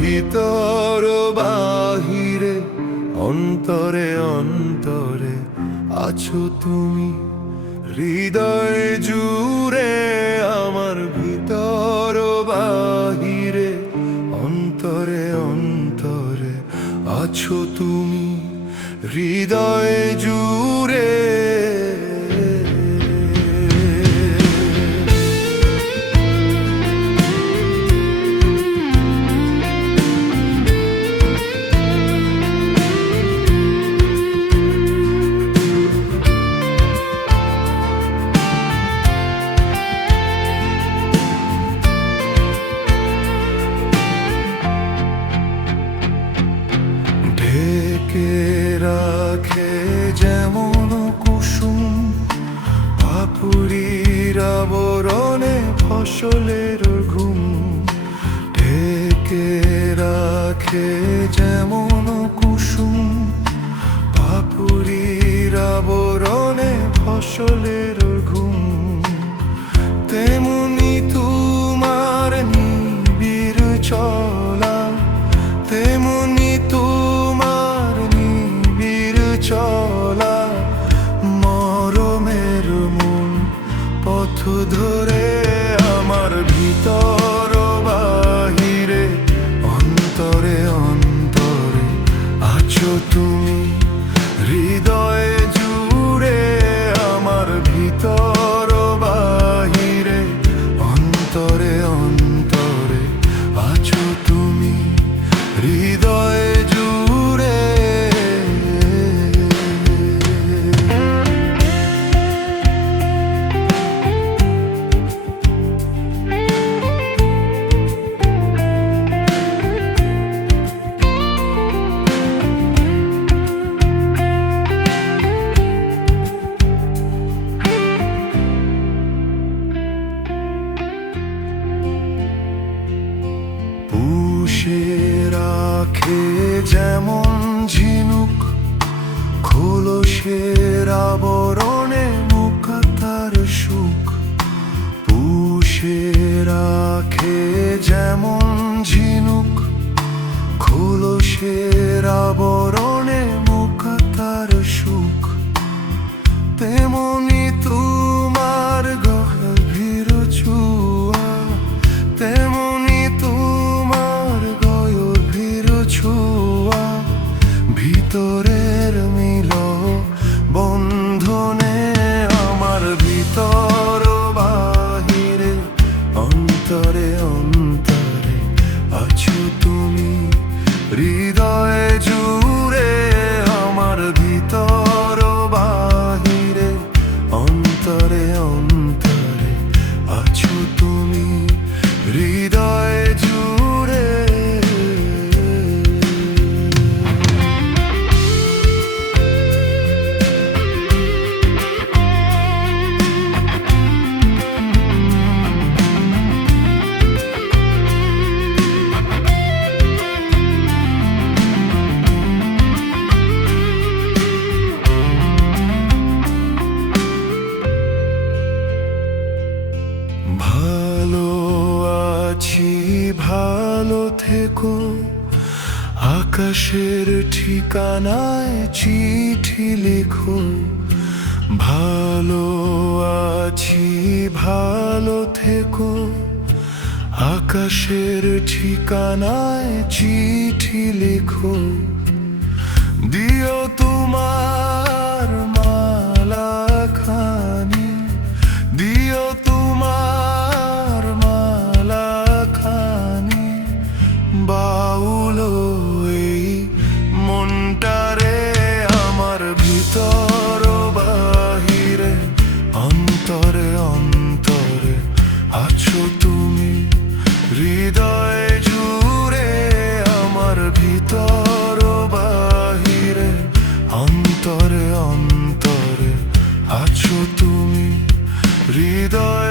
ভিতর বাহিরে অন্তরে অন্তরে আছো তুমি, হৃদয় জুড়ে আমার ভিতর বাহিরে অন্তরে অন্তরে আছো তুমি, হৃদয় জুড়ে। ঢেকে রাখে যেমন কুসুম পাপড়ির আবরণে ফসলের ঘুম, ঢেকে রাখে যেমন কুসুম পাপড়ির আবরণে ফসলের ঘুম, তেমনি তোমার নিবিড় চলা, তেমনি তোমার নিবিড় চলা, মরমের মূল পথ ধরে আমার ভিতর বাহিরে অন্তরে অন্তরে আছো তুমি, হৃদয় জুড়ে আমার ভিতর বাহিরে অন্তরে অন্তরে আছো তুমি, হৃদয় জুড়ে। পুষে রাখে যেমন ঝিনুক খোলসের আবরণে মুক্তার সুখ, পুষে রাখে যেমন ঝিনুক খোলসের আবরণে মুক্তার সুখ, তেমনি তোমার গভীর ছোঁয়া, তেমনি তোমার গভীর ছোঁয়া, ভিতরের মিল বন্ধনে আমার ভিতর বাহিরে অন্তরে অন্তরে আছো তুমি, হৃদয় জুড়ে আমার ভিতর বাহিরে অন্তরে অন্তরে আছো তুমি, হৃদয় জুড়ে। ভালো আছি ভালো থেকো, আকাশের ঠিকানায় চিঠি লেখো, ভালো আছি ভালো থেকো, আকাশের ঠিকানায় চিঠি লেখো, দিও তোমার মালা খানি, দিও তোমার মালা খানি, বাউল এই মনটারে আমার ভিতর বাহিরে অন্তরে অন্তরে আছো তুমি, হৃদয় জুড়ে আমার ভিতর বাহিরে অন্তরে অন্তরে আছো তুমি, হৃদয়